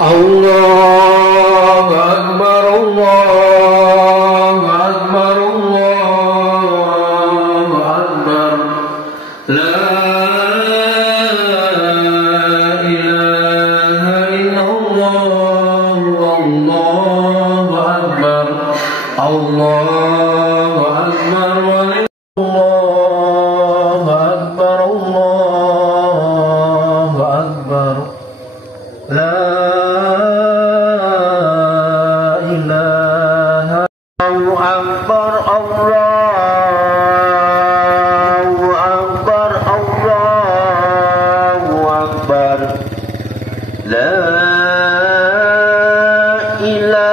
Allahu Akbar. Akbar, Allahu Akbar, Allahu Akbar. La ilaha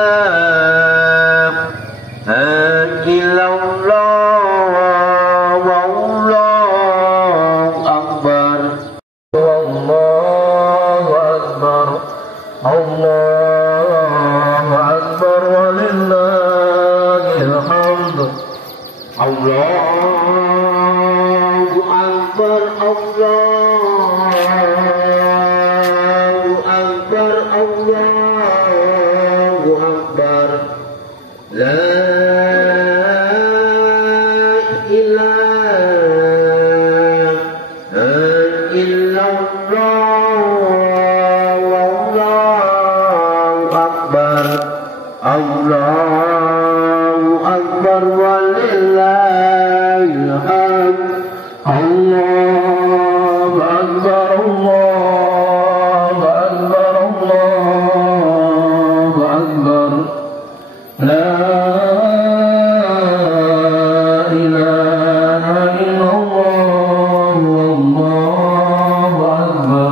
illallah, wallahu akbar. Wallahu akbar, Allahu akbar, walillahil hamd. Allahu akbar, Allahu akbar, Allahu akbar. La ilaha illallah, wallahu akbar. Allahu akbar, walillahil hamd. Allahu akbar, Allahu akbar, Allahu akbar. La ilaha illallah, wallahu akbar.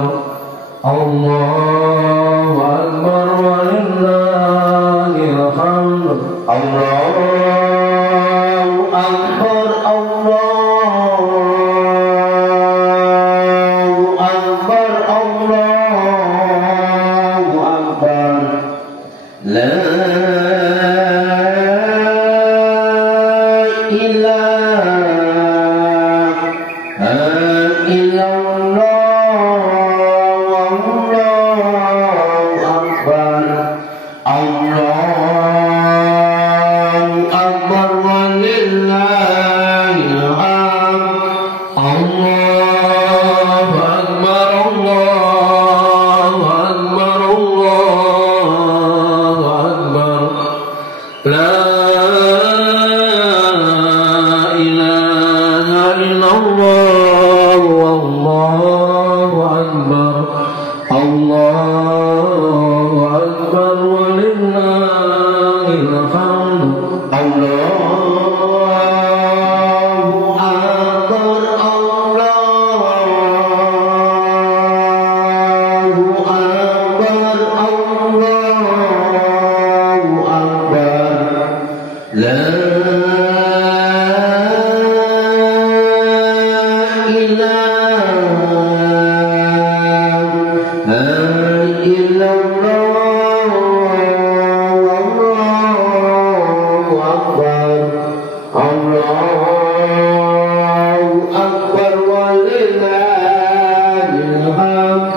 Allahu akbar, walillahil hamd. Allahu akbar, Allahu akbar, Allahu akbar. La ilaha illallah, wallahu akbar. Allahu akbar, walillahil hamd. Allahu akbar, Allahu akbar, Allahu akbar. La ilaha illallah, wallahu akbar. Allahu akbar, walillahil hamd. Allahu akbar, Allahu akbar, Allahu akbar. La ilaha illallah, wallahu akbar. Allahu akbar, walillahil hamd. Allahu akbar, Allahu akbar, Allahu akbar. La ilaha illallah, wallahu akbar. Allahu akbar, walillahil hamd.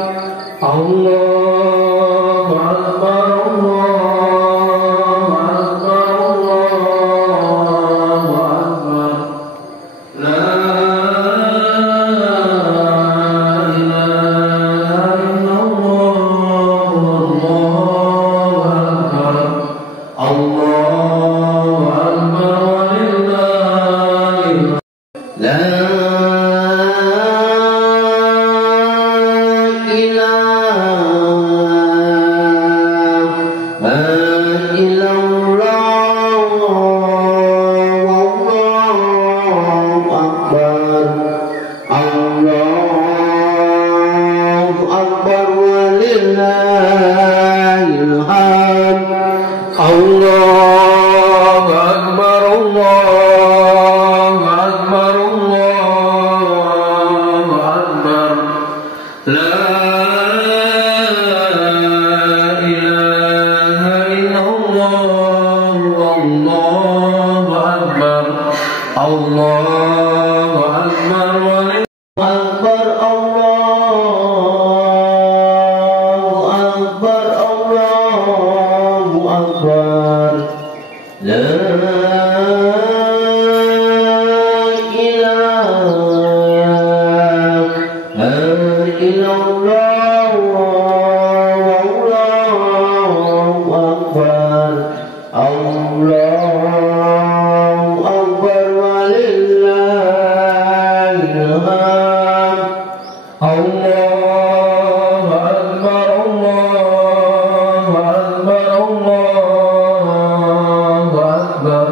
La ilaha illallah, wallahu akbar. Allahu akbar, walillahil hamd. Allahu akbar, Allahu akbar, Allahu akbar. La ilaha illallah, wallahu akbar. Allahu akbar, akbar, Allahu akbar, Allahu akbar. La ilaha illallah, wallahu akbar. Allahu akbar, walillahil hamd. Allahu akbar, Allahu akbar, Allahu akbar.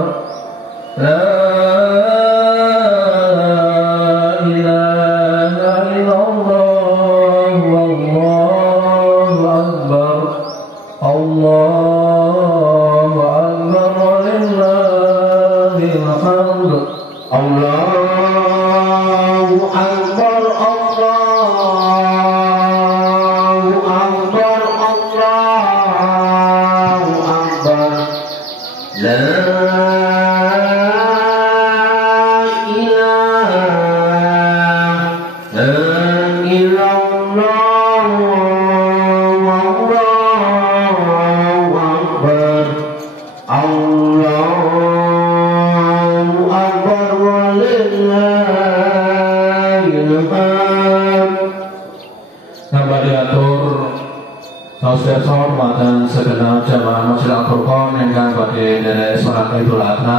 Hormatan segenap jamaah Masjid Al-Furqan ingkang badhe nderek salat Idul Adha.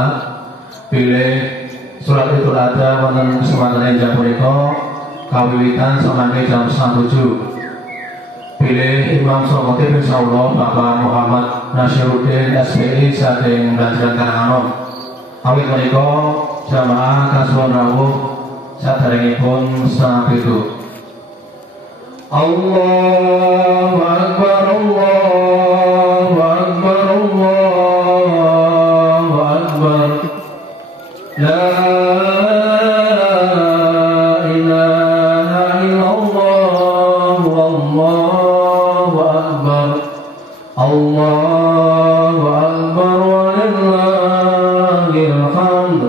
Bilih salat Idul Adha wonten kesempatan injang punika kawiwitan samangke jam 7. Bilih Imam Sokotif insyaallah Bapak Muhammad Nasyiruddin SPI saking Banjaran Karanganom. Awit menika jamaah kasuwun rawuh saderengipun 7:30. Allahu Akbar, Allahu Akbar, Allahu Akbar. La ilaha illallah, Allahu Akbar. Allahu Akbar walillahil hamd.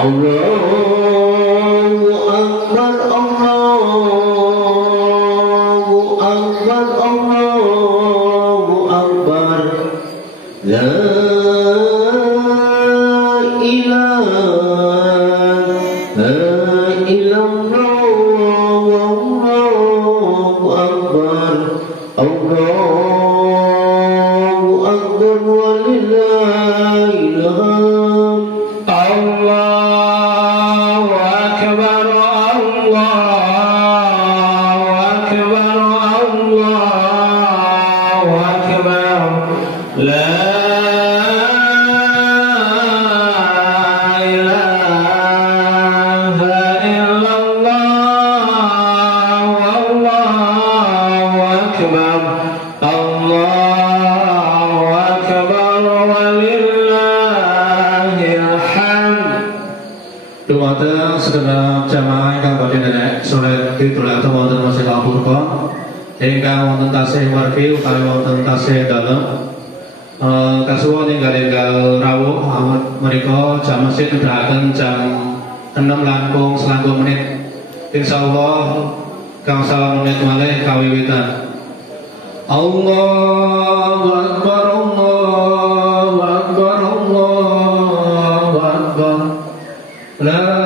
Allahu Akbar, Allahu Akbar, Allahu Akbar. La ilaha illallah, Allahu Akbar, Allahu Akbar, walillahil hamd. Allahu Akbar, Allahu Akbar, Allahu Akbar. La segenap jamaah ingkang badhe nenek sore Idul Adha wonten Masjid Al-Furqan ingkang wonten tasih wargi utawi wonten tasih dalem kasuwun enggal-enggal rawuh menika jam masjid nedahaken jam 6 langkung selangkung menit insyaallah gangsal menit malih kawiwitan. Allahu Akbar, Allahu Akbar, Allahu Akbar. La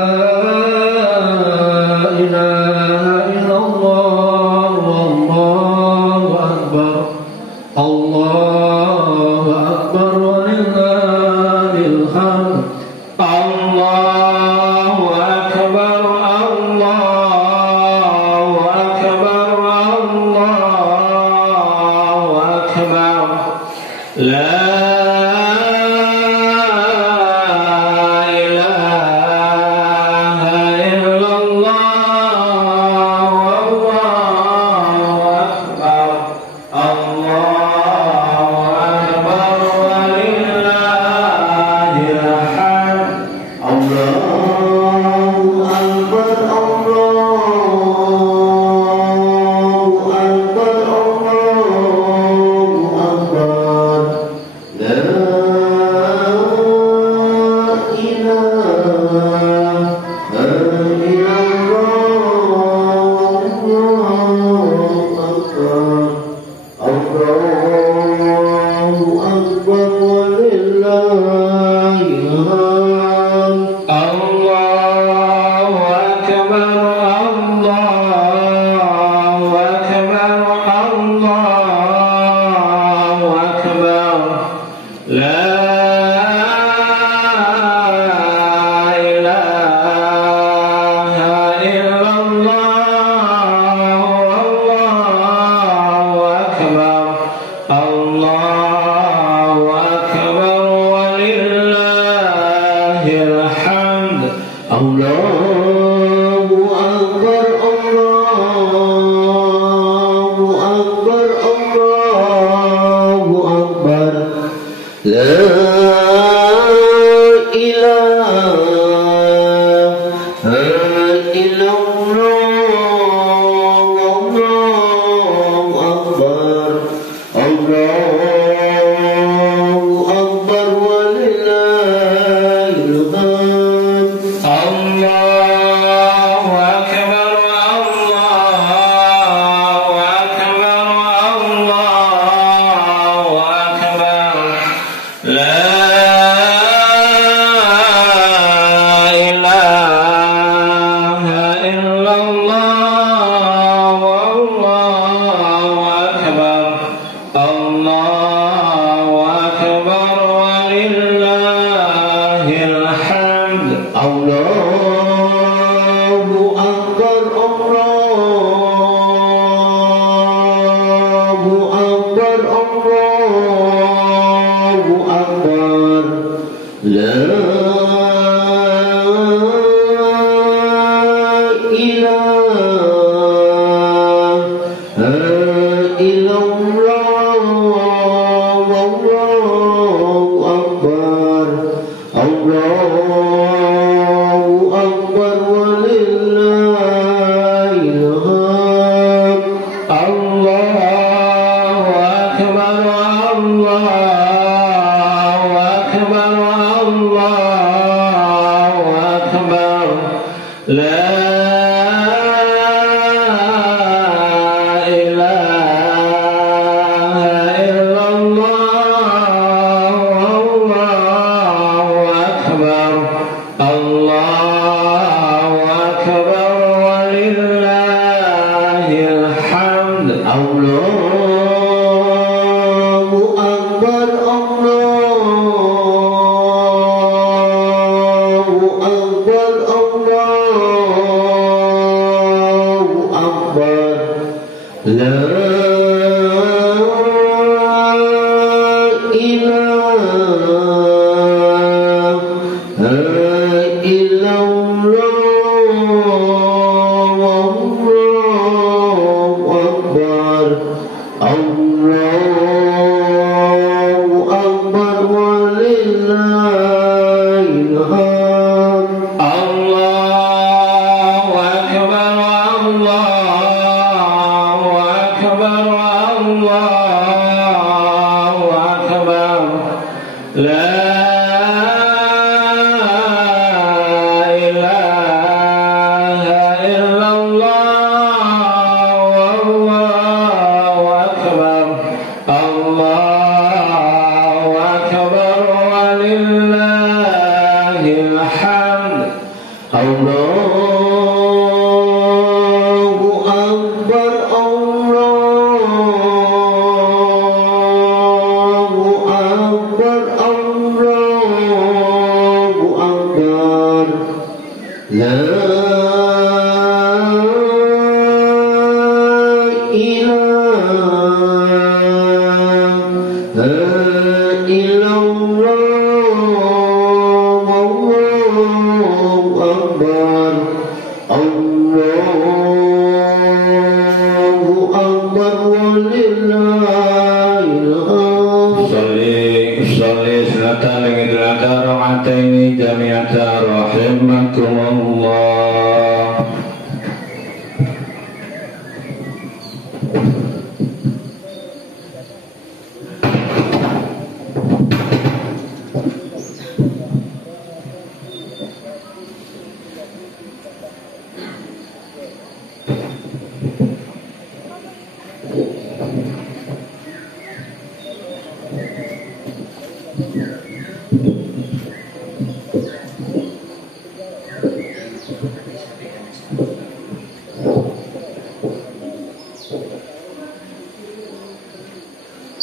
Allahu Akbar, walillahil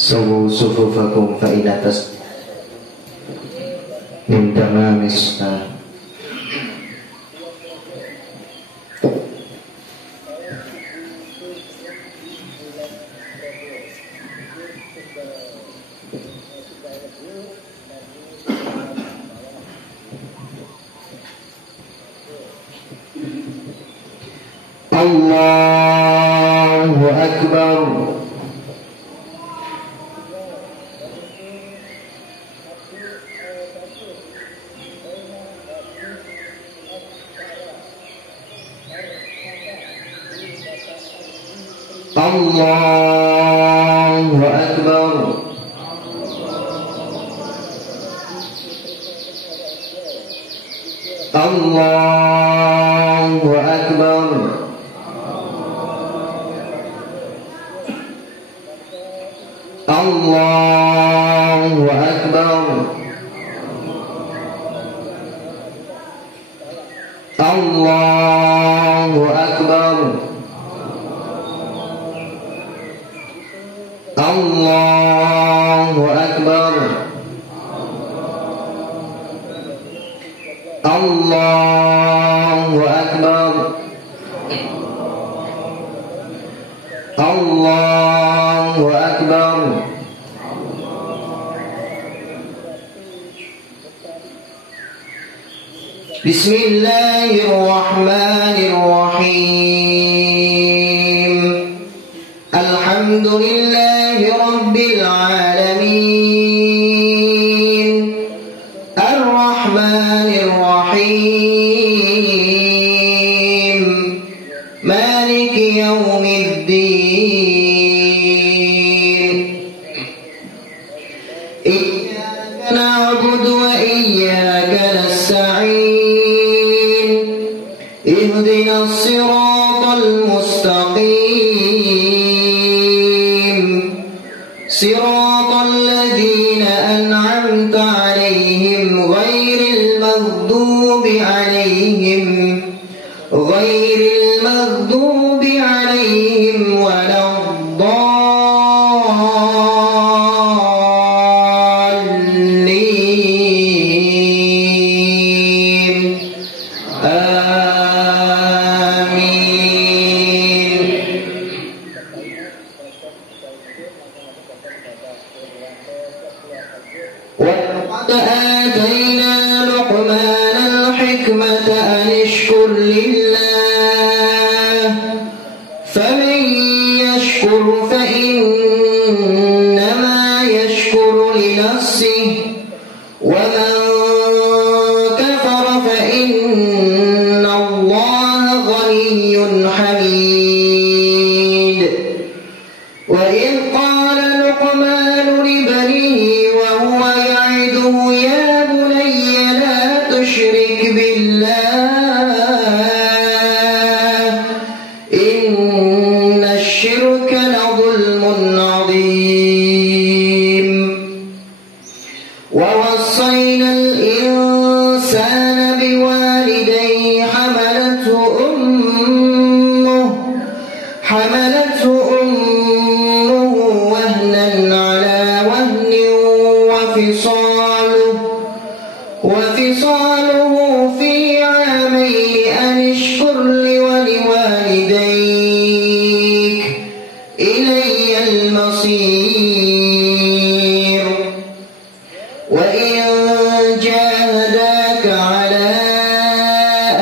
سووا صفوفكم فإن من تمام الصلاة. الله أكبر. الله أكبر. الله أكبر. الله أكبر. الله أكبر. الله أكبر. الله أكبر. الله أكبر. بسم الله الرحمن الرحيم. الحمد لله رب العالمين الرحمن الرحيم مالك يوم الدين إياك نعبد وإياك نستعين اهدنا الصراط المستقيم صراط الذين أنعمت عليهم غير المغضوب عليهم ولا الضالين آمين. ولقد آتينا لقمان الحكمة أن اشكر لله فمن يشكر فإنما يشكر لنفسه ومن كفر فإن الله غني حميد. وإذ قال لقمان لبنيه وهو يعظه يا بني لا تشرك بالله إن الشرك لظلم عظيم. ووصينا الإنسان بوالديه حملته أمه وهنا على وهن وفصاله في عامين أن اشكر لي ولوالديك إلي المصير. وإن جاهداك على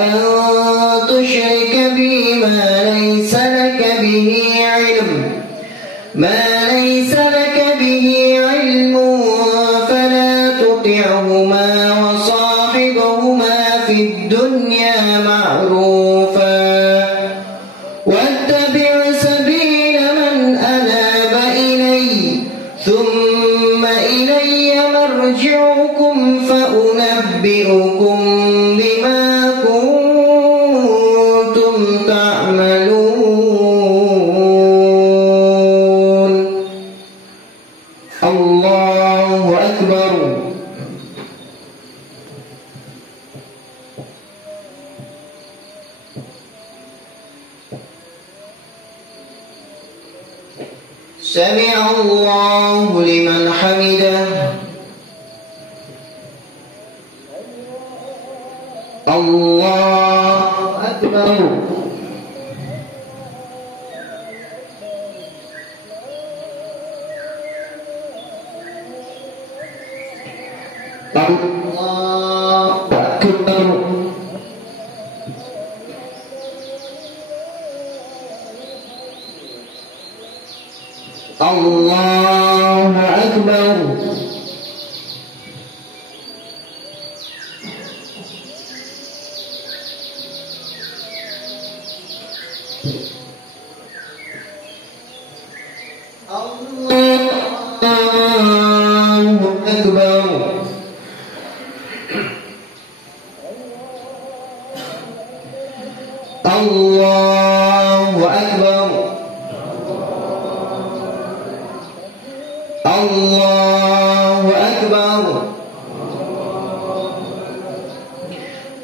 أن تشرك بي ما ليس لك به علم فلا تطعهما وصاحبهما في الدنيا معروفا واتبع سبيل من أناب إلي ثم إلي مرجعكم فأنبئكم بما كنتم تعملون. الله أكبر. سمع الله لمن حمده. الله أكبر. الله أكبر. الله أكبر. الله أكبر. الله أكبر.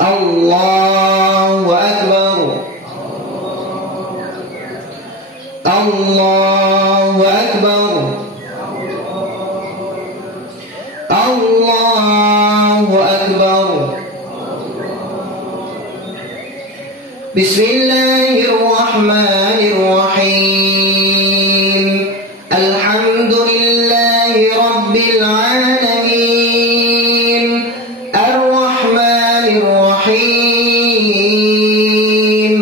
الله أكبر. الله أكبر. الله أكبر. الله أكبر. بسم الله الرحمن الرحيم. الحمد لله رب العالمين الرحمن الرحيم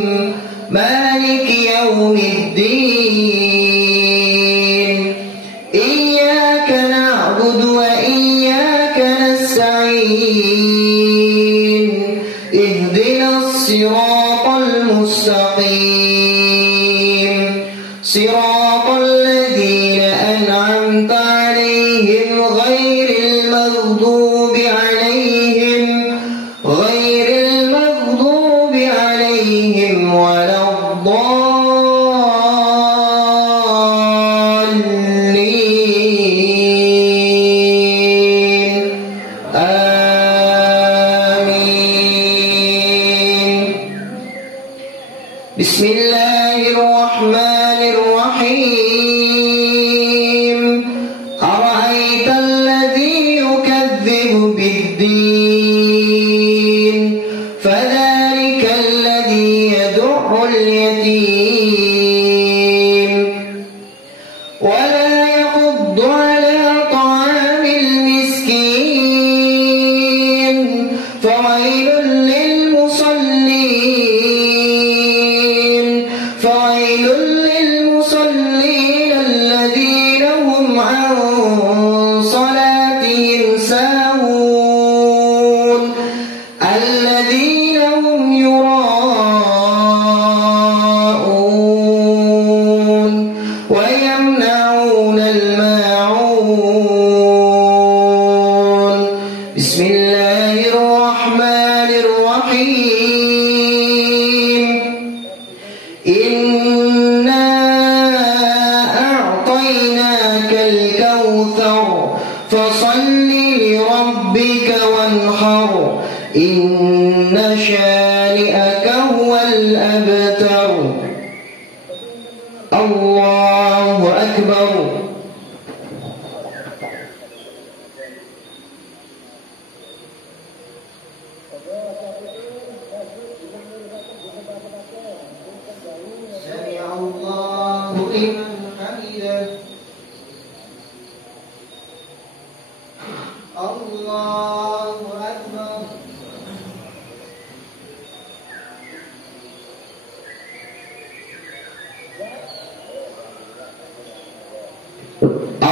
مالك يوم الدين إياك نعبد وإياك نستعين اهدنا الصراط المستقيم صراط الذين أنعمت عليهم غير المغضوب عليهم عليهم ولا الضالين آمين. بسم الله الرحمن الرحيم. أرأيت الذي يكذب بالدين فذلك الذي يدع اليتيم ولا يحض على طعام المسكين فويل للمصلين الذين هم عن صلاتهم ساهون الذين هم يراءون ويمنعون الماعون. بسم الله الرحمن الرحيم. إنا أعطيناك الكوثر فصل لربك وانحر إن شانئك هو الأبتر. الله أكبر. سمع الله لمن حمده. الله أكبر.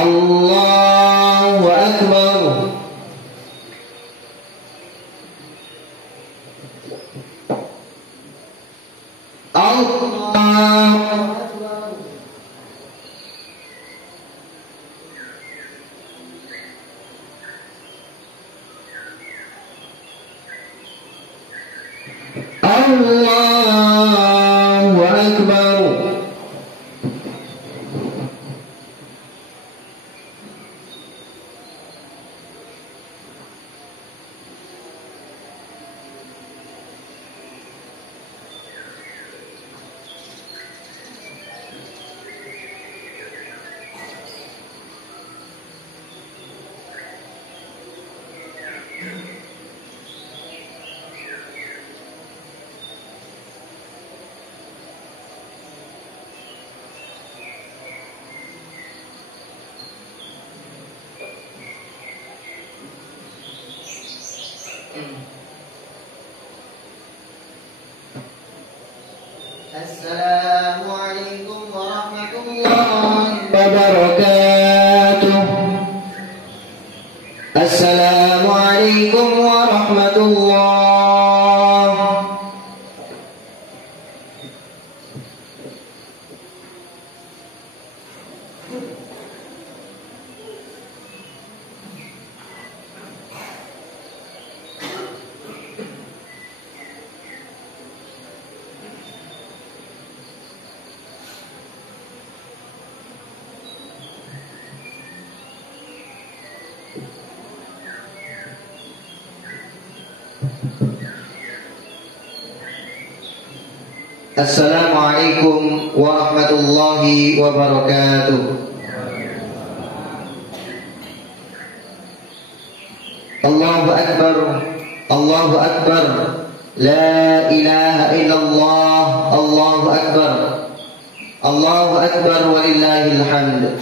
الله أكبر. الله أكبر. السلام عليكم ورحمة الله وبركاته. السلام عليكم ورحمة الله. Assalamualaikum warahmatullahi wabarakatuh. Allahu Akbar, Allahu Akbar, La ilaha illallah, Allahu Akbar, Allahu Akbar walillahil hamd.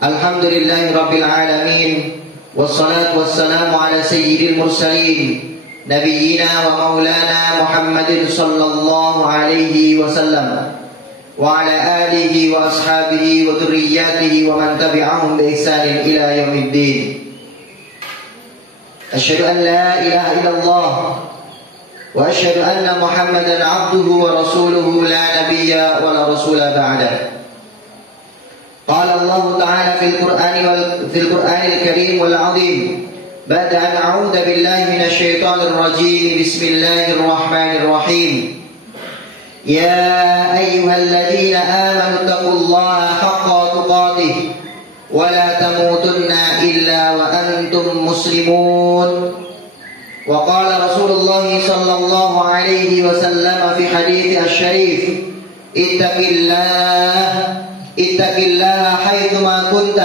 Alhamdulillahi rabbil alamin, wassalatu wassalamu ala sayyidil mursalin, Nabiyyina wa maulana Muhammadin sallallahu alaihi wasallam wa ala alihi wa ashabihi wa dhurriyyatihi wa man tabi'ahum bi ihsanin ila yaumiddin. Asyhadu an la ilaha illallah wa asyhadu anna Muhammadan abduhu wa rasuluhu la nabiyya wa la rasula ba'dah. Qala Allah ta'ala fil Qur'anil Karim wal 'azim. بعد أن أعوذ بالله من الشيطان الرجيم بسم الله الرحمن الرحيم يا أيها الذين آمنوا اتقوا الله حق تقاته ولا تموتن إلا وأنتم مسلمون. وقال رسول الله صلى الله عليه وسلم في حديثه الشريف اتق الله حيثما كنت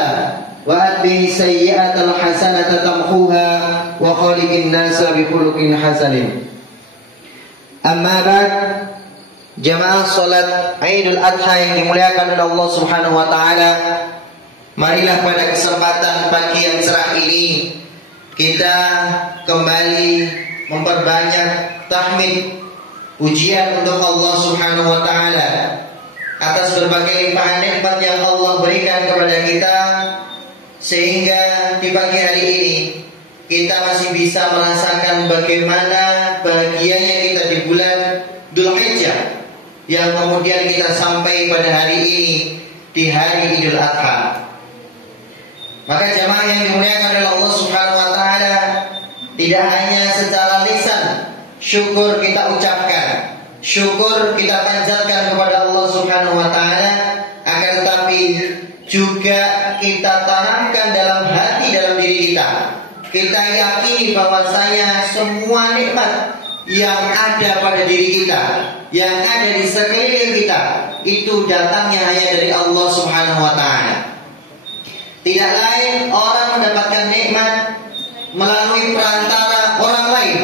وأتبع السيئة الحسنة تمحوها وخالق الناس بخلق حسن. Amma ba'd, jamaah salat Idul Adha yang dimuliakan oleh Allah Subhanahu wa taala, marilah pada kesempatan pagi yang cerah ini kita kembali memperbanyak tahmid pujian untuk Allah Subhanahu wa taala atas berbagai limpahan nikmat yang Allah berikan kepada kita, sehingga di pagi hari ini kita masih bisa merasakan bagaimana bahagianya kita di bulan Dzulhijjah, yang kemudian kita sampai pada hari ini di hari Idul Adha. Maka jamaah yang dimuliakan oleh Allah Subhanahu wa taala, tidak hanya secara lisan syukur kita ucapkan, syukur kita panjatkan kepada Allah Subhanahu wa taala, akan tetapi juga kita tanamkan dalam hati, dalam diri kita. Kita yakini bahwasanya semua nikmat yang ada pada diri kita, yang ada di sekeliling kita, itu datangnya hanya dari Allah Subhanahu wa taala. Tidak lain orang mendapatkan nikmat melalui perantara orang lain,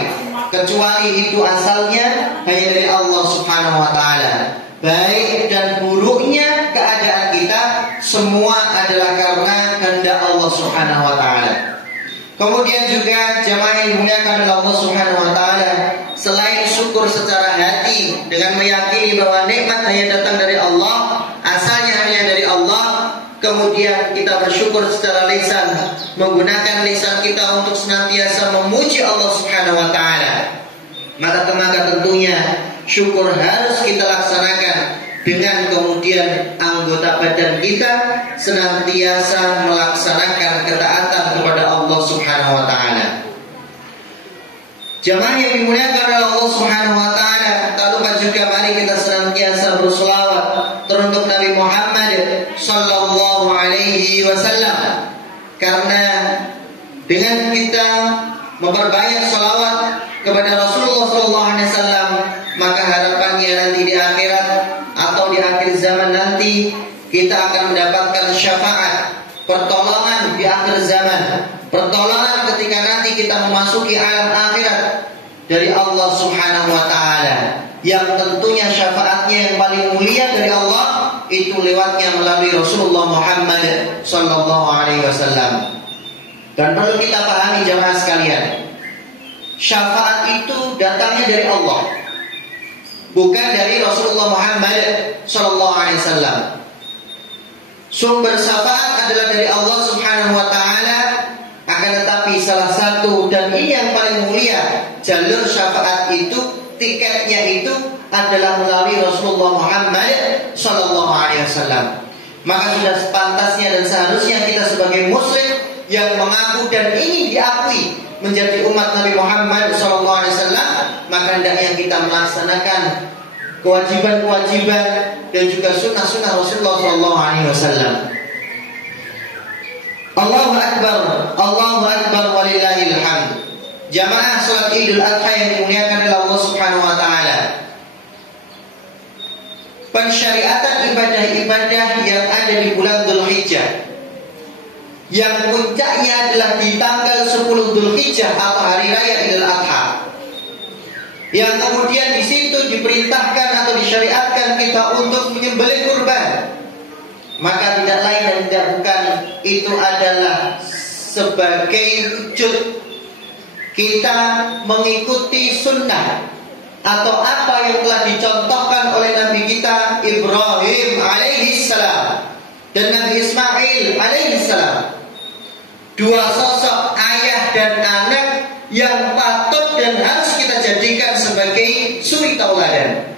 kecuali itu asalnya hanya dari Allah Subhanahu wa taala. Baik dan buruknya keadaan kita semua adalah karena kehendak Allah Subhanahu wa taala. Kemudian juga jamaah yang dimuliakan oleh Allah Subhanahu wa taala, selain syukur secara hati dengan meyakini bahwa nikmat hanya datang dari Allah, asalnya hanya dari Allah, kemudian kita bersyukur secara lisan, menggunakan lisan kita untuk senantiasa memuji Allah Subhanahu wa taala. Maka tentunya syukur harus kita laksanakan dengan kemudian anggota badan kita senantiasa melaksanakan ketaatan kepada Allah Subhanahu wa taala. Jamaah yang dimuliakan oleh Allah Subhanahu wa taala, tak lupa juga mari kita senantiasa berselawat teruntuk Nabi Muhammad sallallahu alaihi wasallam. Karena dengan kita memperbanyak selawat kepada Rasulullah sallallahu alaihi wasallam, maka harapannya nanti di akhirat atau di akhir zaman nanti kita akan mendapatkan syafaat, pertolongan di akhir zaman, pertolongan ketika nanti kita memasuki alam akhirat dari Allah Subhanahu wa taala, yang tentunya syafaatnya yang paling mulia dari Allah itu lewatnya melalui Rasulullah Muhammad sallallahu alaihi wasallam. Dan perlu kita pahami jamaah sekalian, syafaat itu datangnya dari Allah, bukan dari Rasulullah Muhammad sallallahu alaihi wasallam. Sumber syafaat adalah dari Allah Subhanahu wa taala, akan tetapi salah satu dan ini yang paling mulia jalur syafaat itu, tiketnya itu adalah melalui Rasulullah Muhammad sallallahu alaihi wasallam. Maka sudah sepantasnya dan seharusnya kita sebagai muslim yang mengaku dan ingin diakui menjadi umat Nabi Muhammad SAW, maka hendaknya kita melaksanakan kewajiban-kewajiban dan juga sunnah-sunnah Rasulullah SAW. Allahu Akbar walillahil hamd. Jamaah salat Idul Adha yang dimuliakan oleh Allah Subhanahu wa taala, pensyariatan ibadah-ibadah yang ada di bulan Dzulhijjah, yang puncaknya adalah di tanggal 10 Dzulhijjah atau hari raya Idul Adha, yang kemudian di situ diperintahkan atau disyariatkan kita untuk menyembelih kurban, maka tidak lain dan tidak bukan itu adalah sebagai wujud kita mengikuti sunnah atau apa yang telah dicontohkan oleh Nabi kita Ibrahim alaihissalam dan Nabi Ismail alaihissalam, dua sosok ayah dan anak yang patut dan harus kita jadikan sebagai suri tauladan.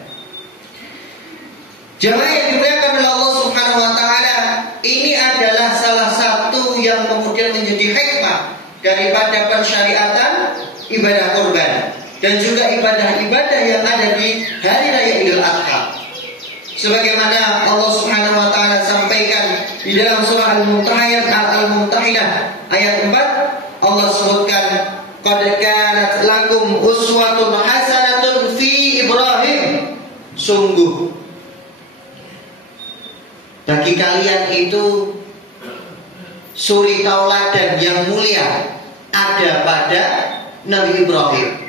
Jemaah yang dimuliakan oleh Allah Subhanahu wa taala, ini adalah salah satu yang kemudian menjadi hikmah daripada pensyariatan ibadah kurban. dan juga ibadah-ibadah yang ada di hari raya Idul Adha. Sebagaimana Allah Subhanahu wa taala sampaikan di dalam surah Al-Mumtahinah ayat 4, Allah sebutkan qad kanat lakum uswatun hasanatun fi Ibrahim. Sungguh bagi kalian itu suri tauladan yang mulia ada pada Nabi Ibrahim.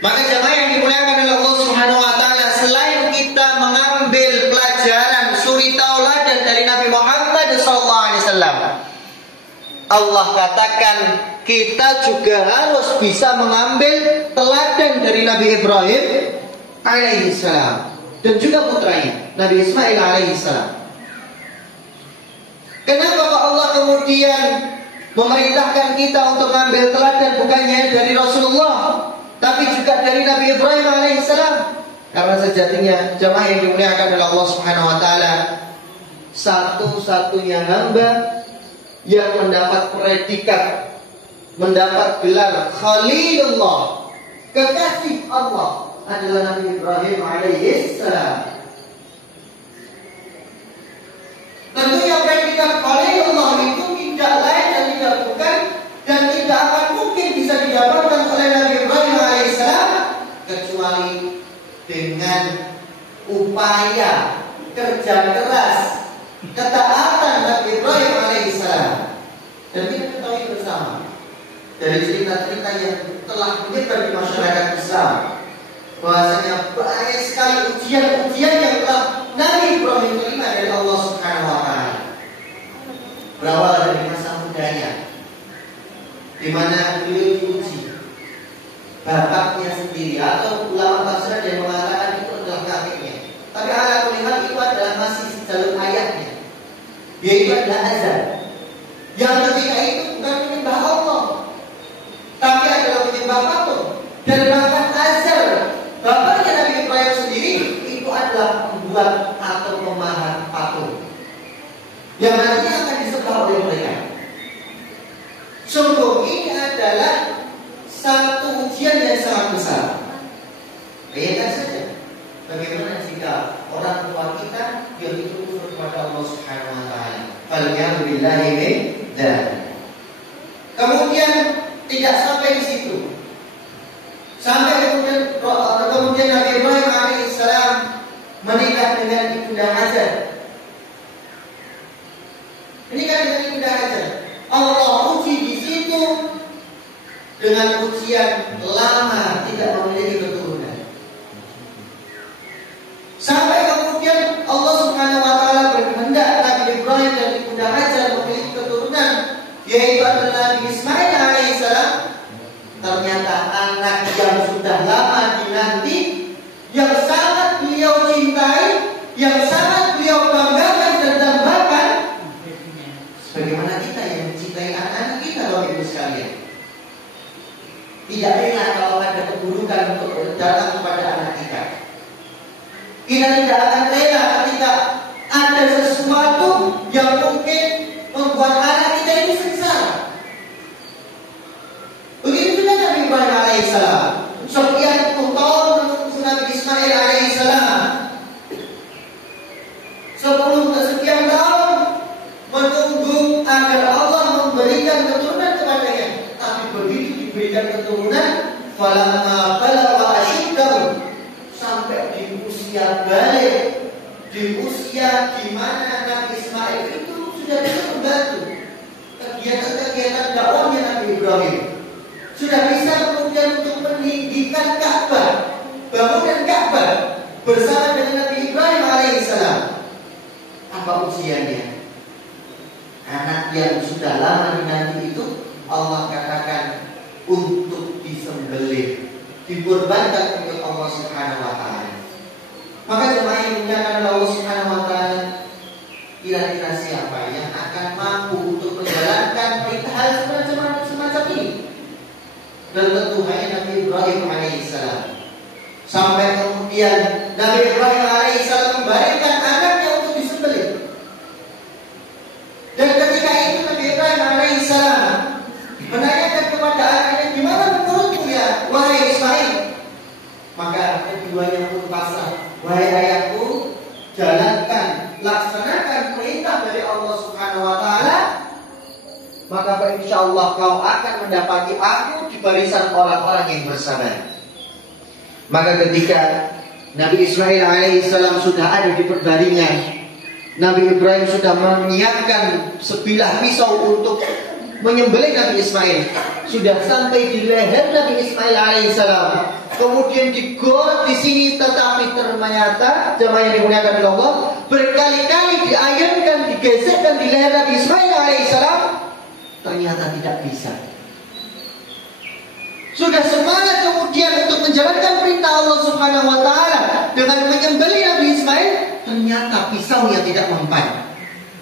Maka jemaah yang dimuliakan oleh Allah Subhanahu wa taala, selain kita mengambil pelajaran suri tauladan dari Nabi Muhammad SAW, Allah katakan kita juga harus bisa mengambil teladan dari Nabi Ibrahim alaihissalam dan juga putranya Nabi Ismail alaihissalam. Kenapa Allah kemudian memerintahkan kita untuk mengambil teladan bukannya dari Rasulullah, tapi juga dari Nabi Ibrahim alaihissalam? Karena sejatinya jemaah yang dimuliakan oleh Allah Subhanahu wa taala, satu-satunya hamba yang mendapat predikat, mendapat gelar Khalilullah, kekasih Allah, adalah Nabi Ibrahim alaihissalam. Tentunya predikat Khalilullah itu tidak lain dan tidak bukan dan tidak akan mungkin bisa didapatkan oleh Nabi Ibrahim alaihissalam kecuali dengan upaya kerja keras, ketaatan Nabi Ibrahim alaihissalam. Dan kita ketahui bersama dari cerita-cerita yang telah menyebar di masyarakat Islam, bahwasanya banyak sekali ujian-ujian yang telah Nabi Ibrahim terima dari Allah Subhanahu wa taala. Berawal dari masa mudanya, di mana beliau diuji. Bapaknya sendiri atau ulama tafsir yang mengatakan itu adalah kakeknya. Tapi ala kulihat itu adalah masih jalur ayatnya, yaitu adalah azan. Yang ketika itu bukan menyembah Allah, tapi adalah menyembah patung. Dan bahkan azan bapaknya Nabi Ibrahim sendiri itu adalah membuat atau memahat patung yang nantinya akan disembah oleh mereka. Sungguh ini adalah satu ujian yang sangat besar. Bayangkan saja bagaimana jika orang tua kita yang itu kufur kepada Allah Subhanahu wa taala. Falyabillahi min dzalik. Kemudian tidak sampai di situ. Sampai kemudian Nabi Ibrahim alaihissalam menikah dengan Ibunda Hajar. Menikah dengan Ibunda Hajar. Allah uji di situ dengan ujian lama tidak memiliki keturunan. Sampai kemudian Allah Subhanahu wa taala berkehendak Nabi Ibrahim dan Ibunda Hajar memiliki keturunan, yaitu adalah Nabi Ismail alaihissalam. Ternyata anak yang sudah lama dinanti, yang sangat beliau cintai, yang sangat beliau banggakan dan dambakan, sebagaimana kita yang mencintai anak-anak kita, Bapak Ibu sekalian. Tidak rela kalau ada keburukan untuk datang kepada anak kita. Kita tidak akan rela ketika ada sesuatu yang mungkin membuat anak kita itu sengsara. Begitu juga Nabi Ibrahim alaihissalam. Sekian puluh tahun menunggu Nabi Ismail alaihissalam. 10 tahun menunggu agar Allah memberikan keturunan kepadanya. Tapi begitu diberikan keturunan, falamma balagha ashuddahu, sampai di usia balik, di usia di mana Nabi Ismail itu sudah bisa membantu kegiatan-kegiatan dakwahnya Nabi Ibrahim. Sudah bisa kemudian untuk meninggikan Ka'bah, bangunan Ka'bah bersama dengan Nabi Ibrahim alaihissalam. Apa usianya? Anak yang sudah lama dinanti itu Allah katakan untuk disembelih, dikorbankan untuk Allah Subhanahu wa taala. Maka jemaah yang dimuliakan oleh Allah Subhanahu wa taala, kira-kira siapa yang akan mampu untuk menjalankan perintah hal semacam ini? Dan tentu hanya Nabi Ibrahim alaihissalam. Sampai kemudian Nabi Ibrahim alaihissalam membaringkan anaknya untuk disembelih. Dan ketika itu Nabi Ibrahim alaihissalam menanyakan kepada anaknya, gimana menurutmu ya wahai keduanya pun pasrah. Wahai ayahku, jalankan, laksanakan perintah dari Allah Subhanahu wa taala, maka insyaallah kau akan mendapati aku di barisan orang-orang yang bersabar. Maka ketika Nabi Ismail alaihissalam sudah ada di perbaringan, Nabi Ibrahim sudah menyiapkan sebilah pisau untuk menyembelih Nabi Ismail, sudah sampai di leher Nabi Ismail alaihissalam, kemudian digorok di sini, tetapi ternyata jemaah yang dimuliakan oleh Allah, berkali-kali diayunkan, digeserkan di leher Nabi Ismail alaihissalam, ternyata tidak bisa. Sudah semangat kemudian untuk menjalankan perintah Allah Subhanahu wa taala dengan menyembelih Nabi Ismail, ternyata pisaunya tidak mempan.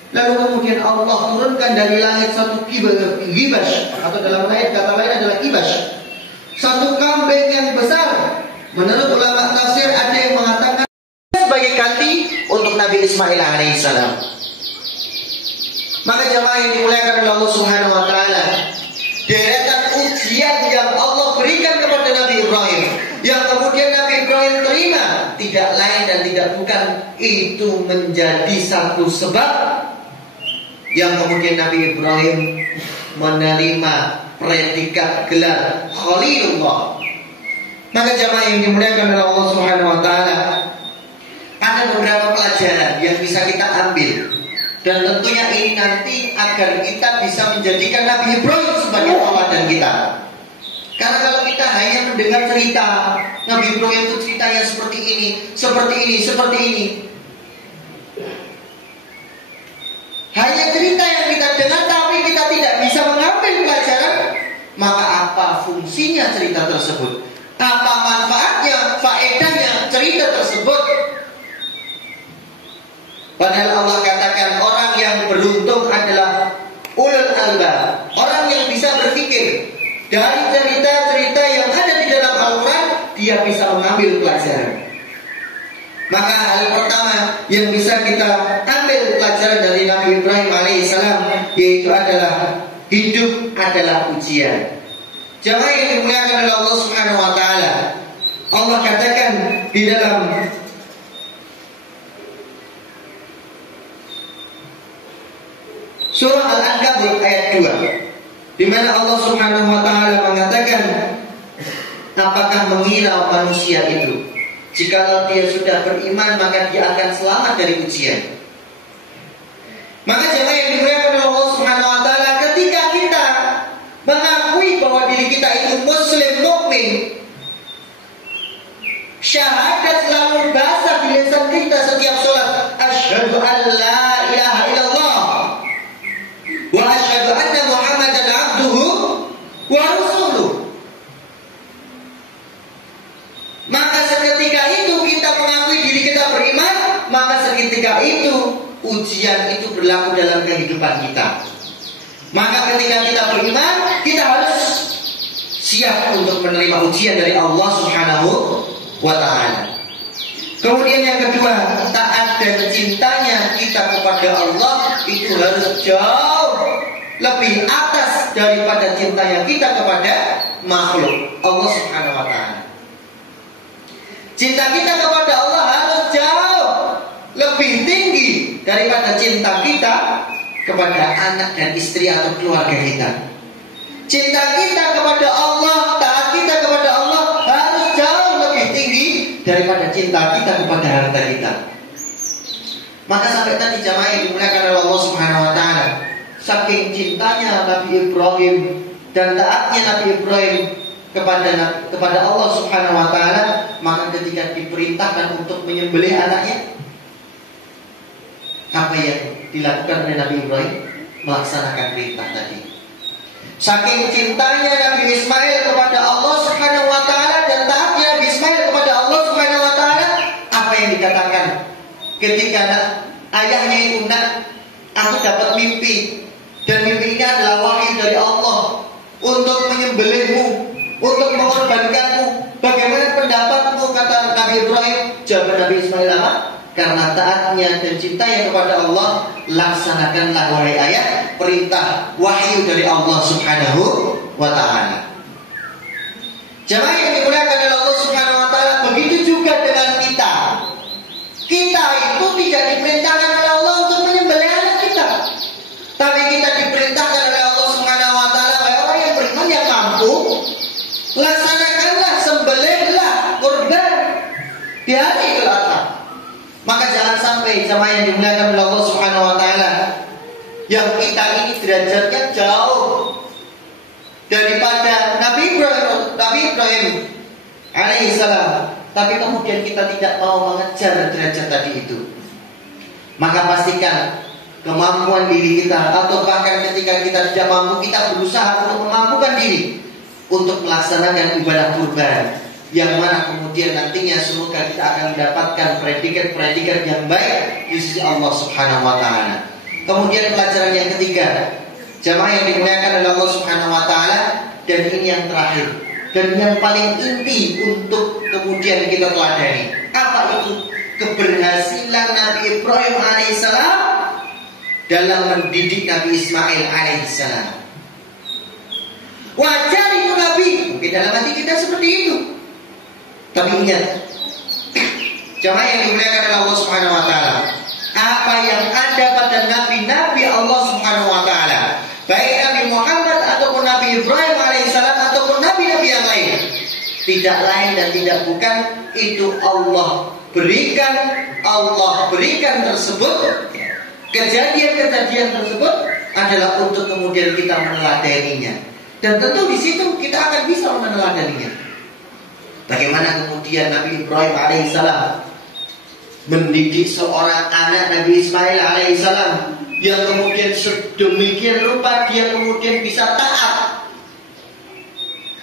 Lalu kemudian Allah turunkan dari langit satu kibash, atau dalam ayat kata lain adalah kibash, satu kambing yang besar. Menurut ulama tafsir ada yang mengatakan sebagai ganti untuk Nabi Ismail alaihissalam. Maka jemaah yang dimuliakan oleh Allah Subhanahu wa taala, deretan ujian yang Allah berikan kepada Nabi Ibrahim, yang kemudian Nabi Ibrahim terima, tidak lain dan tidak bukan itu menjadi satu sebab yang kemudian Nabi Ibrahim menerima predikat gelar Khalilullah. Maka jemaah yang dimuliakan oleh Allah Subhanahu wa taala, ada beberapa pelajaran yang bisa kita ambil, dan tentunya ini nanti agar kita bisa menjadikan Nabi Ibrahim sebagai teladan kita. Karena kalau kita hanya mendengar cerita Nabi Ibrahim itu ceritanya seperti ini, seperti ini, seperti ini, hanya cerita yang kita dengar tapi kita tidak bisa mengambil pelajaran, maka apa fungsinya cerita tersebut? Apa manfaatnya, faedahnya cerita tersebut? Padahal Allah katakan orang yang beruntung adalah ulul albab, orang yang bisa berpikir. Dari cerita-cerita yang ada di dalam Al-Quran, dia bisa mengambil pelajaran. Maka hal pertama yang bisa kita ambil pelajaran dari Nabi Ibrahim alaihissalam, yaitu adalah hidup adalah ujian. Jemaah yang dimuliakan oleh Allah Subhanahu wa taala, Allah katakan di dalam surah Al-Ankabut ayat 2, di mana Allah Subhanahu wa taala mengatakan, apakah mengira manusia itu jikalau dia sudah beriman maka dia akan selamat dari ujian. Maka jemaah yang dimuliakan oleh Allah Subhanahu wa taala, ketika kita mengakui bahwa diri kita itu muslim mukmin, syahadat selalu basah di lisan kita setiap sholat, asyhadu an la ilaha illallah wa asyhadu anna Muhammadan abduhu wa rasuluh. Maka seketika itu kita mengakui diri kita beriman, maka seketika itu ujian itu berlaku dalam kehidupan kita. Maka ketika kita beriman, kita harus siap untuk menerima ujian dari Allah Subhanahu wa taala. Kemudian yang kedua, taat dan cintanya kita kepada Allah itu harus jauh lebih atas daripada cintanya kita kepada makhluk Allah Subhanahu wa taala. Cinta kita kepada Allah harus jauh lebih tinggi daripada cinta kita kepada anak dan istri atau keluarga kita. Cinta kita kepada Allah, taat kita kepada Allah harus jauh lebih tinggi daripada cinta kita kepada harta kita. Maka sampai tadi jamaah yang dimuliakan oleh Allah Subhanahu wa taala, saking cintanya Nabi Ibrahim dan taatnya Nabi Ibrahim kepada Allah Subhanahu wa taala, maka ketika diperintahkan untuk menyembelih anaknya, apa yang dilakukan oleh Nabi Ibrahim? Melaksanakan perintah tadi. Saking cintanya Nabi Ismail kepada Allah Subhanahu wa taala dan taatnya Nabi Ismail kepada Allah Subhanahu wa taala, apa yang dikatakan ketika ayahnya itu, nak, aku dapat mimpi, dan mimpi ini adalah wahyu dari Allah untuk menyembelihmu, untuk mengorbankanmu. Bagaimana pendapatmu? Kata Nabi Ibrahim. Jawab Nabi Ismail apa? Karena taatnya dan cintanya kepada Allah, laksanakanlah wahai ayah perintah wahyu dari Allah Subhanahu wa ta'ala. Jemaah yang dimuliakan oleh Allah Subhanahu wa taala, begitu juga dengan kita. Kita itu tidak diperintahkan oleh Allah untuk menyembelih anak kita. Tapi kita diperintahkan oleh Allah Subhanahu wa taala, wahai orang yang beriman yang mampu, laksanakanlah, sembelihlah kurban di hari Idul Adha. Maka jangan sampai jemaah yang dimuliakan oleh Allah Subhanahu wa taala, yang kita ini derajatnya jauh daripada Nabi Ibrahim alaihissalam, tapi kemudian kita tidak mau mengejar derajat tadi itu. Maka pastikan kemampuan diri kita, atau bahkan ketika kita tidak mampu, kita berusaha untuk memampukan diri untuk melaksanakan ibadah kurban, yang mana kemudian nantinya semoga kita akan mendapatkan predikat-predikat yang baik di sisi Allah Subhanahu wa taala. Kemudian pelajaran yang ketiga, jamaah yang dimuliakan oleh Allah Subhanahu wa taala, dan ini yang terakhir dan yang paling inti untuk kemudian kita teladani. Apa itu? Keberhasilan Nabi Ibrahim alaihissalam dalam mendidik Nabi Ismail alaihissalam. Wajar itu Nabi, mungkin dalam hati kita seperti itu. Tapi ingat, jamaah yang dimuliakan oleh Allah Subhanahu wa taala, apa yang ada pada nabi-nabi Allah Subhanahu wa taala, baik Nabi Muhammad ataupun Nabi Ibrahim alaihissalam ataupun nabi-nabi yang lain, tidak lain dan tidak bukan itu Allah berikan tersebut, kejadian-kejadian tersebut adalah untuk kemudian kita meneladaninya. Dan tentu di situ kita akan bisa meneladaninya. Bagaimana kemudian Nabi Ibrahim alaihissalam mendidik seorang anak Nabi Ismail alaihissalam, yang kemudian sedemikian rupa dia kemudian bisa taat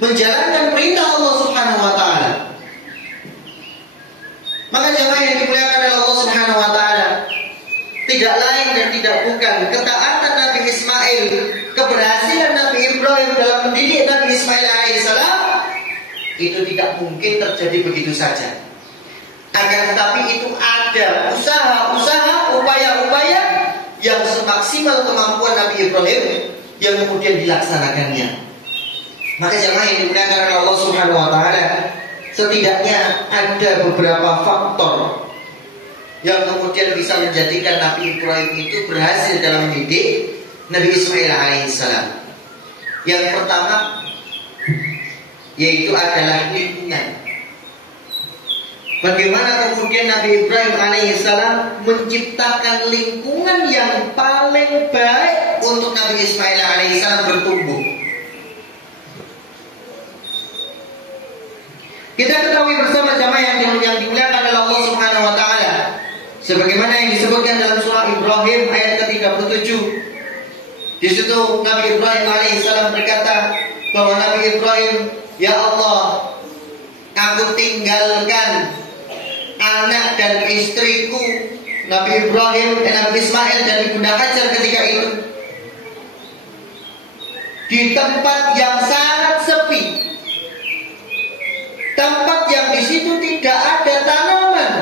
menjalankan perintah Allah Subhanahu wa taala. Maka jemaah yang dimuliakan oleh Allah Subhanahu wa taala, tidak lain dan tidak bukan ketaatan Nabi Ismail, keberhasilan Nabi Ibrahim dalam mendidik Nabi Ismail alaihissalam, itu tidak mungkin terjadi begitu saja. Akan tetapi itu ada usaha-usaha, upaya-upaya yang semaksimal kemampuan Nabi Ibrahim yang kemudian dilaksanakannya. Maka jemaah yang dimuliakan oleh Allah Subhanahu wa taala, setidaknya ada beberapa faktor yang kemudian bisa menjadikan Nabi Ibrahim itu berhasil dalam mendidik Nabi Ismail alaihissalam. Yang pertama yaitu adalah lingkungan. Bagaimana kemudian Nabi Ibrahim alaihissalam menciptakan lingkungan yang paling baik untuk Nabi Ismail alaihissalam bertumbuh. Kita ketahui bersama jamaah yang dimuliakan oleh Allah Subhanahu wa taala, sebagaimana yang disebutkan dalam surah Ibrahim ayat ke-37. Di situ Nabi Ibrahim alaihissalam berkata bahwa Nabi Ibrahim, ya Allah, aku tinggalkan anak dan istriku Nabi Ibrahim dan Nabi Ismail dan Ibunda Hajar ketika itu di tempat yang sangat sepi, tempat yang di situ tidak ada tanaman,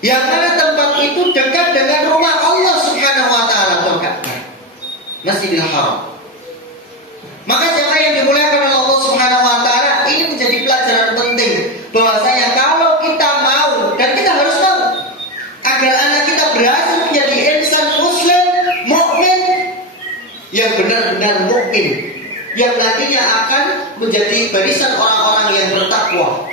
yang mana tempat itu dekat dengan rumah Allah Subhanahu wa taala atau Ka'bah, Masjidil Haram. Maka jemaah yang dimuliakan oleh Allah Subhanahu wa taala, ini menjadi pelajaran penting bahwasanya kalau kita mau, dan kita harus tahu, agar anak kita berhasil menjadi insan muslim mukmin yang benar-benar mukmin, yang nantinya akan menjadi barisan orang-orang yang bertakwa,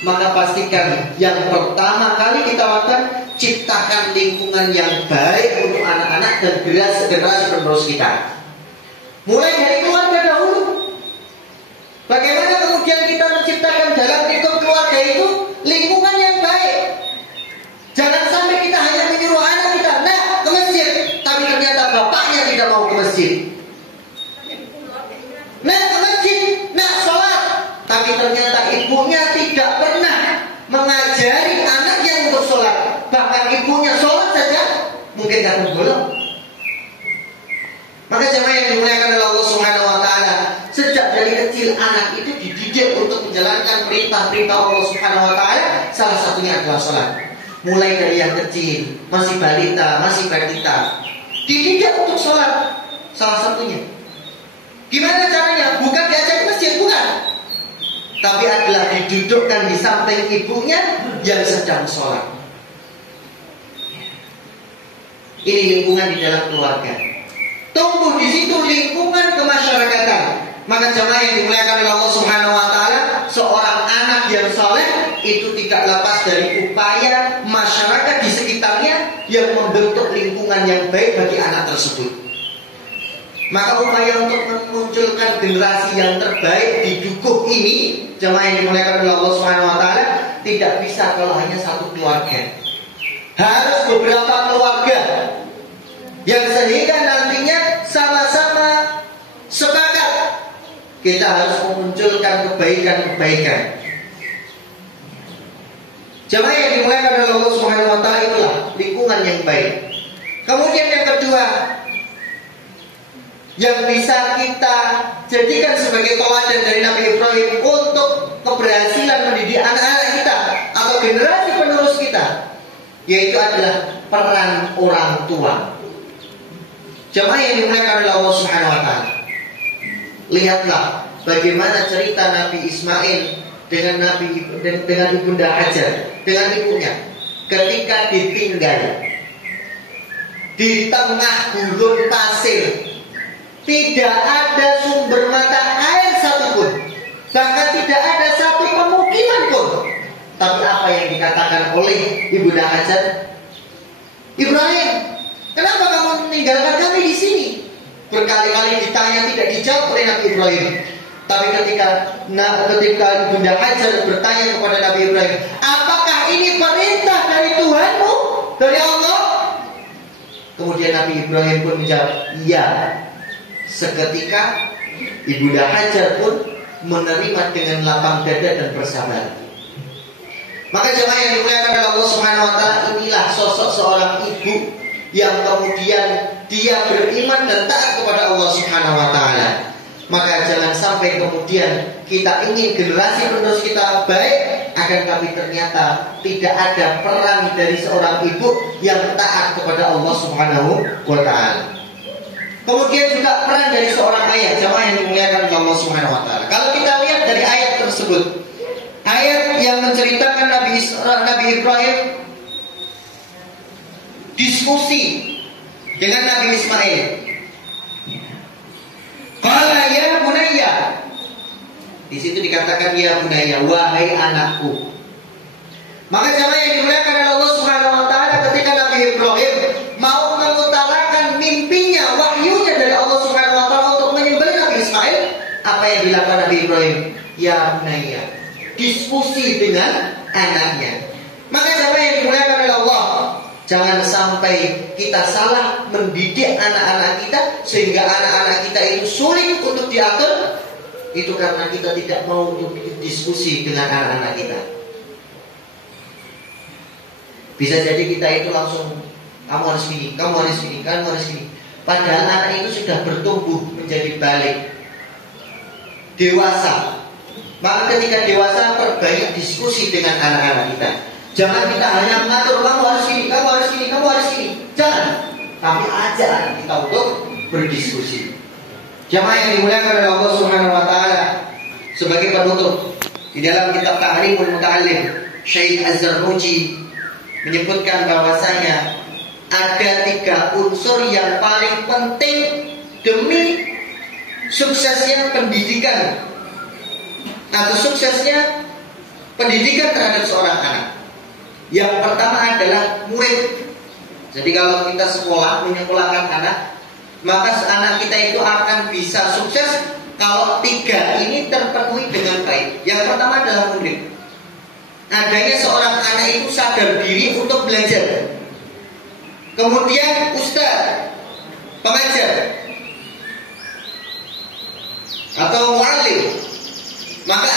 maka pastikan yang pertama kali kita lakukan, ciptakan lingkungan yang baik untuk anak-anak dan generasi penerus kita. Mulai dari keluarga dahulu. Bagaimana kemudian kita menciptakan dalam lingkup keluarga itu lingkungan yang baik. Jangan sampai kita hanya menyuruh anak kita, nah ke masjid, tapi ternyata bapaknya tidak mau ke masjid. Nah ke masjid, nah sholat, tapi ternyata ibunya tidak pernah mengajari anaknya untuk sholat. Bahkan ibunya sholat saja mungkin tidak boleh. Maka jemaah yang dimuliakan oleh Allah Subhanahu wa taala, sejak dari kecil anak itu dididik untuk menjalankan perintah-perintah Allah Subhanahu wa taala, salah satunya adalah sholat. Mulai dari yang kecil, masih balita, masih balita, dididik untuk sholat, salah satunya. Gimana caranya? Bukan diajak ke masjid, bukan. Tapi adalah didudukkan di samping ibunya yang sedang sholat. Ini lingkungan di dalam keluarga. Tumbuh di situ lingkungan kemasyarakatan. Maka jemaah yang dimuliakan oleh Allah Subhanahu wa taala, seorang anak yang saleh itu tidak lepas dari upaya masyarakat di sekitarnya yang membentuk lingkungan yang baik bagi anak tersebut. Maka upaya untuk memunculkan generasi yang terbaik di dukuh ini, jemaah yang dimuliakan oleh Allah Subhanahu wa taala, tidak bisa kalau hanya satu keluarga. Harus beberapa keluarga yang sehingga nantinya sama-sama sepakat kita harus memunculkan kebaikan-kebaikan. Jemaah yang dimuliakan oleh Allah Subhanahu wa taala, itulah lingkungan yang baik. Kemudian yang kedua yang bisa kita jadikan sebagai teladan dari Nabi Ibrahim untuk keberhasilan mendidik anak-anak kita atau generasi penerus kita, yaitu adalah peran orang tua. Jemaah yang dimuliakan oleh Allah Subhanahu wa taala, lihatlah bagaimana cerita Nabi Ismail dengan ibunda Hajar, dengan ibunya, ketika ditinggal di tengah gurun pasir, tidak ada sumber mata air satupun, bahkan tidak ada satu pemukiman pun. Tapi apa yang dikatakan oleh ibunda Hajar? Ibrahim, kenapa kamu meninggalkan kami di sini? Berkali-kali ditanya, tidak dijawab oleh Nabi Ibrahim. Tapi ketika ibunda Hajar bertanya kepada Nabi Ibrahim, apakah ini perintah dari Tuhanmu, dari Allah? Kemudian Nabi Ibrahim pun menjawab, iya. Seketika ibunda Hajar pun menerima dengan lapang dada dan bersabar. Maka jemaah yang dimuliakan oleh Allah Subhanahu wa taala, inilah sosok seorang ibu yang kemudian dia beriman dan taat kepada Allah Subhanahu wa taala. Maka jangan sampai kemudian kita ingin generasi penerus kita baik, akan tapi ternyata tidak ada peran dari seorang ibu yang taat kepada Allah Subhanahu wa taala. Kemudian juga peran dari seorang ayah, jemaah yang dimuliakan oleh Allah Subhanahu wa taala. Kalau kita lihat dari ayat tersebut, ayat yang menceritakan Nabi Ibrahim diskusi dengan Nabi Ismail. Qala ya bunayya. Di situ dikatakan ya bunayya, wahai anakku. Maka jemaah yang dimuliakan oleh Allah Subhanahu wa taala, ketika Nabi Ibrahim mau mengutarakan mimpinya, wahyunya dari Allah Subhanahu wa taala untuk menyembelih Nabi Ismail, apa yang dilakukan Nabi Ibrahim? Ya bunayya. Diskusi dengan anaknya. Maka jemaah yang dimuliakan oleh Allah, jangan sampai kita salah mendidik anak-anak kita sehingga anak-anak kita itu sulit untuk diatur. Itu karena kita tidak mau untuk diskusi dengan anak-anak kita. Bisa jadi kita itu langsung, kamu harus gini, kamu harus gini, kamu harus gini. Padahal anak itu sudah bertumbuh menjadi balik, dewasa. Maka ketika dewasa, perbanyak diskusi dengan anak-anak kita. Jangan kita hanya mengatur, kamu harus gini, kamu harus gini, kamu harus gini. Jangan. Tapi ajak anak kita untuk berdiskusi. Jamaah yang dimuliakan oleh Allah Subhanahu wa taala, sebagai penutup, di dalam kitab Tahrimul Muta'allim, Syekh Az-Zarnuji menyebutkan bahwasanya ada 3 unsur yang paling penting demi suksesnya pendidikan atau suksesnya pendidikan terhadap seorang anak. Yang pertama adalah murid. Jadi kalau kita sekolah, menyekolahkan anak, maka anak kita itu akan bisa sukses kalau 3 ini terpenuhi dengan baik. Yang pertama adalah murid. Adanya seorang anak itu sadar diri untuk belajar. Kemudian ustaz, pengajar, atau muallim. Maka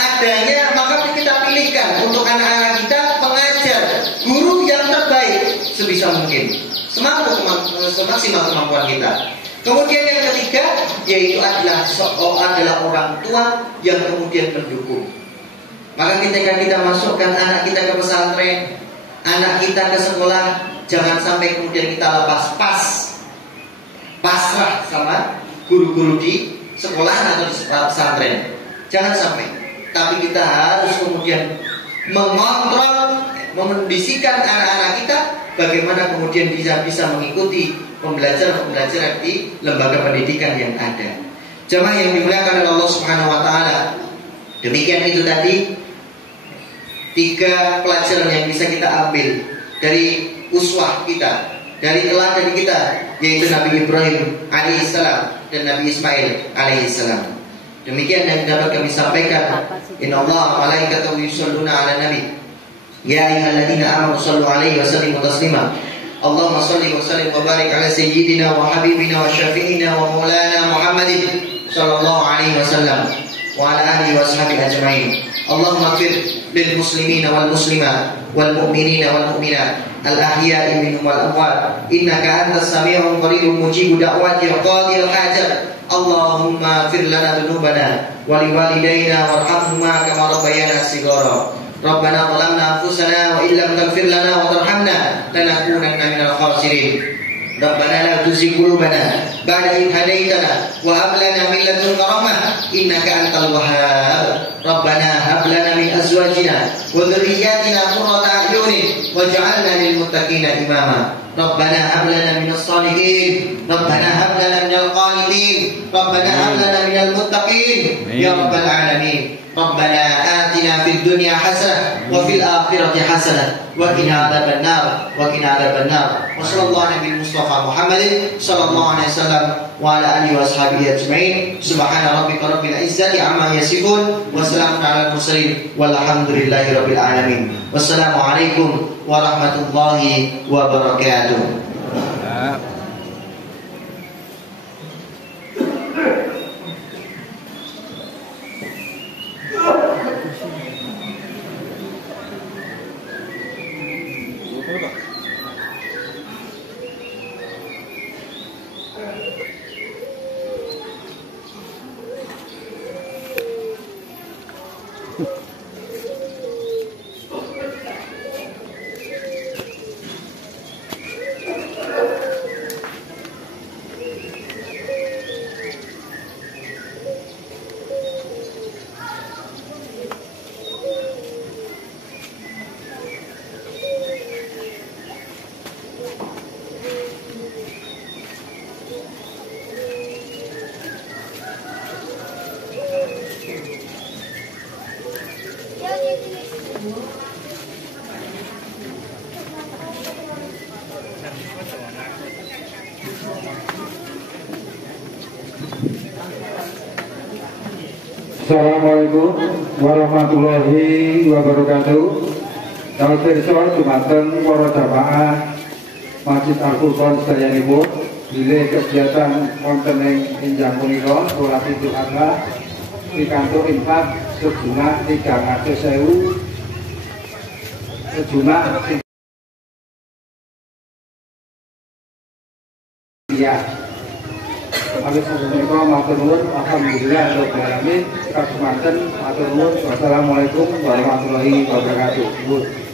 kita pilihkan untuk anak-anak kita pengajar, guru yang terbaik sebisa mungkin, semaksimal kemampuan kita. Kemudian yang ketiga, yaitu adalah orang tua yang kemudian mendukung. Maka ketika kita masukkan anak kita ke pesantren, anak kita ke sekolah, jangan sampai kemudian kita lepas pasrah sama guru-guru di sekolahan atau di pesantren. Jangan sampai. Tapi kita harus kemudian mengontrol, mengondisikan anak-anak kita bagaimana kemudian bisa mengikuti pembelajaran di lembaga pendidikan yang ada. Jemaah yang dimuliakan oleh Allah Subhanahu wa taala. Demikian itu tadi 3 pelajaran yang bisa kita ambil dari uswah kita, dari teladan kita, yaitu Nabi Ibrahim alaihissalam dan Nabi Ismail alaihissalam. Demikian yang dapat kami sampaikan. Inna Allah malaikatahu yusholluna ala nabi ya ayyuhalladzina amanu shallu alaihi wa sallimu taslima. Allahumma shalli wa sallim wa barik ala sayyidina wa habibina wa syafi'ina wa maulana Muhammadin sallallahu alaihi wasallam wa ala alihi wa sahbihi ajma'in. Allahumma ighfir lil muslimina wal muslimat wal mu'minina wal mu'minat al ahya'i minhum wal amwat innaka antas sami'un qaribun mujibud da'wati wa qadil hajat. Allahumma ighfir lana dzunubana wa liwalidayna warhamhuma kama rabbayana shighara. Rabbana zalamna anfusana wa illam taghfir lana wa tarhamna lanakunanna minal khasirin. Rabbana la tuzigh qulubana ba'da idh hadaytana wa hab lana min ladunka rahmah innaka antal wahhab. Rabbana hab lana min azwajina wa dhurriyyatina qurrata a'yunin waj'alna lil muttaqina imama. Rabbana hab lana minas salihin. Rabbana hab lana minal qanitin. Rabbana hab lana minal muttaqin ya rabbal alamin. Rabbana atina fid dunya hasanah wa fil akhirati hasanah wa qina adzabannar wa qina adzabannar. Wa sallallahu nabiyil mustafa Muhammadin sallallahu alaihi wasallam wa ala alihi washabihi ajmain. Subhana rabbika rabbil izzati amma yasifun wa salamun alal mursalin walhamdulillahi rabbil alamin. Wassalamu alaikum warahmatullahi wabarakatuh. Assalamualaikum warahmatullahi wabarakatuh. Kami pirsa dumateng para jamaah Masjid Al-Furqan sedayanipun bilih kegiatan wonten ing enjang punika salat Idul Adha pikantuk infak sejumlah 300.000 Habis menika matur nuwun, alhamdulillah rabbil alamin. Kasemanten matur nuwun. Wassalamualaikum warahmatullahi wabarakatuh.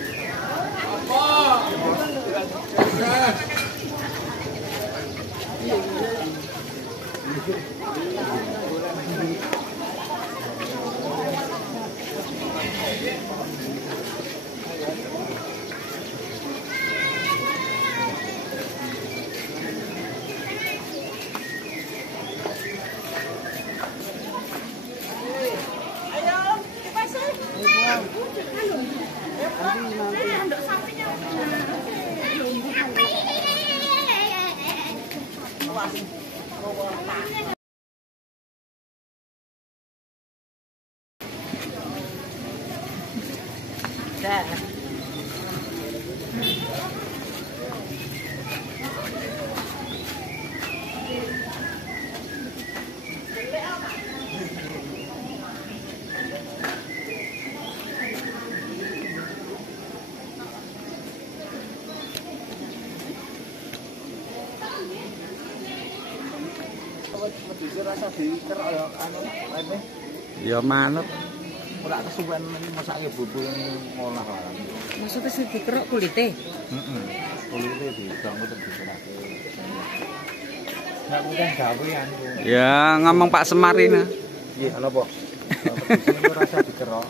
Ya manut ora kesuwen masake bubur ngolah barang. Maksudnya sing dikerok kulite? Kulite digangu terus dikerake. Ya ngomong Pak Semar ini. Iya, ana apa? Itu rasa dikerok.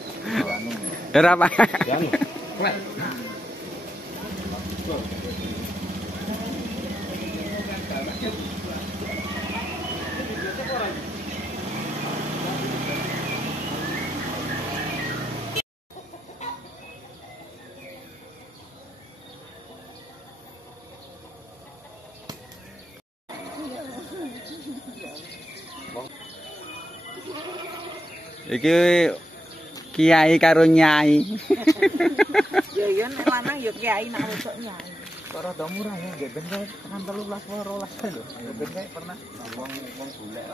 Ora Pak. Iki kiai karo nyai. Ya ya nek lanang ya kiai nek wedok nyai. Kok rada murah ya, nggih ben kae tekan 13 12 lho. Ya ben kae pernah wong golek.